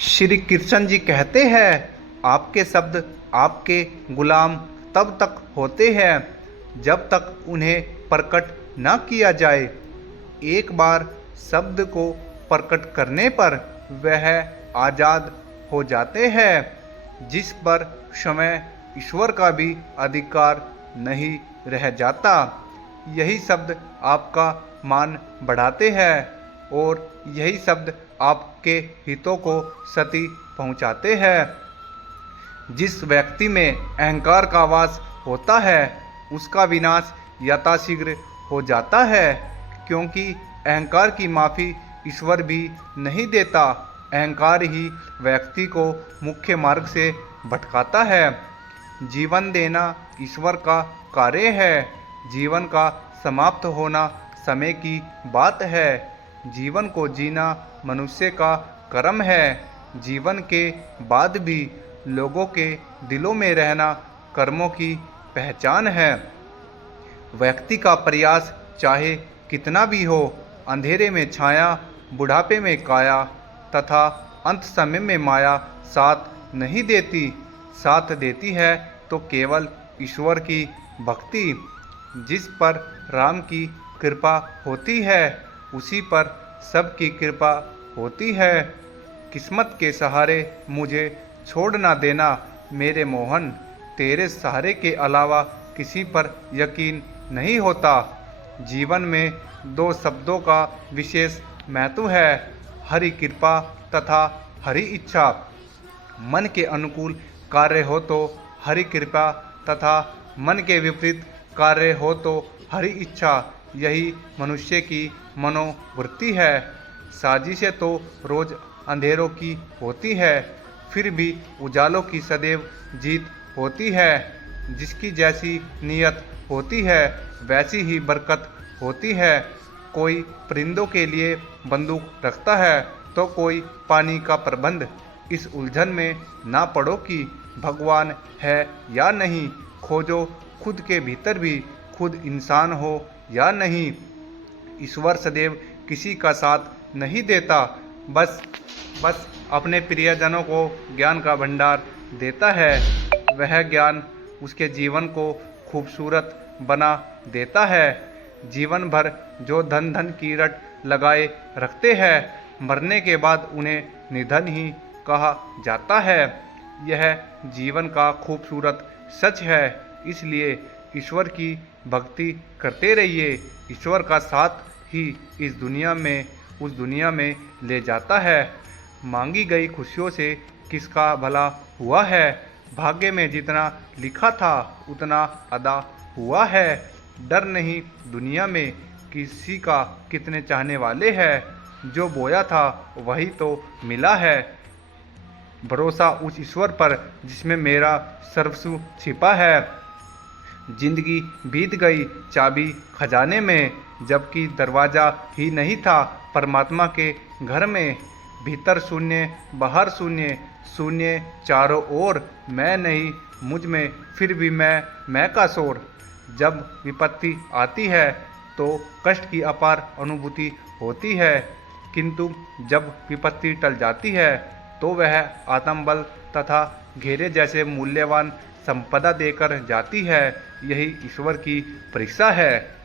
श्री कृष्ण जी कहते हैं, आपके शब्द आपके गुलाम तब तक होते हैं जब तक उन्हें प्रकट न किया जाए। एक बार शब्द को प्रकट करने पर वह आज़ाद हो जाते हैं, जिस पर समय ईश्वर का भी अधिकार नहीं रह जाता। यही शब्द आपका मान बढ़ाते हैं और यही शब्द आपके हितों को क्षति पहुंचाते हैं। जिस व्यक्ति में अहंकार का वास होता है उसका विनाश यथाशीघ्र हो जाता है, क्योंकि अहंकार की माफ़ी ईश्वर भी नहीं देता। अहंकार ही व्यक्ति को मुख्य मार्ग से भटकाता है। जीवन देना ईश्वर का कार्य है। जीवन का समाप्त होना समय की बात है। जीवन को जीना मनुष्य का कर्म है। जीवन के बाद भी लोगों के दिलों में रहना कर्मों की पहचान है। व्यक्ति का प्रयास चाहे कितना भी हो, अंधेरे में छाया, बुढ़ापे में काया तथा अंत समय में माया साथ नहीं देती। साथ देती है तो केवल ईश्वर की भक्ति। जिस पर राम की कृपा होती है उसी पर सबकी कृपा होती है। किस्मत के सहारे मुझे छोड़ ना देना मेरे मोहन, तेरे सहारे के अलावा किसी पर यकीन नहीं होता। जीवन में दो शब्दों का विशेष महत्व है, हरि कृपा तथा हरि इच्छा। मन के अनुकूल कार्य हो तो हरि कृपा तथा मन के विपरीत कार्य हो तो हरि इच्छा। यही मनुष्य की मनोवृत्ति है। साजिशें तो रोज अंधेरों की होती है, फिर भी उजालों की सदैव जीत होती है। जिसकी जैसी नीयत होती है वैसी ही बरकत होती है। कोई परिंदों के लिए बंदूक रखता है तो कोई पानी का प्रबंध। इस उलझन में ना पड़ो कि भगवान है या नहीं, खोजो खुद के भीतर भी खुद इंसान हो या नहीं। ईश्वर सदैव किसी का साथ नहीं देता, बस अपने प्रियजनों को ज्ञान का भंडार देता है। वह ज्ञान उसके जीवन को खूबसूरत बना देता है। जीवन भर जो धन की रट लगाए रखते हैं, मरने के बाद उन्हें निधन ही कहा जाता है। यह जीवन का खूबसूरत सच है। इसलिए ईश्वर की भक्ति करते रहिए। ईश्वर का साथ ही इस दुनिया में उस दुनिया में ले जाता है। मांगी गई खुशियों से किसका भला हुआ है। भाग्य में जितना लिखा था उतना अदा हुआ है। डर नहीं दुनिया में किसी का कितने चाहने वाले हैं। जो बोया था वही तो मिला है। भरोसा उस ईश्वर पर जिसमें मेरा सर्वस्व छिपा है। जिंदगी बीत गई चाबी खजाने में, जबकि दरवाज़ा ही नहीं था परमात्मा के घर में। भीतर शून्य बाहर शून्य, शून्य चारों ओर, मैं नहीं मुझ में फिर भी मैं का शोर। जब विपत्ति आती है तो कष्ट की अपार अनुभूति होती है, किंतु जब विपत्ति टल जाती है तो वह आत्मबल तथा घेरे जैसे मूल्यवान संपदा देकर जाती है। यही ईश्वर की परीक्षा है।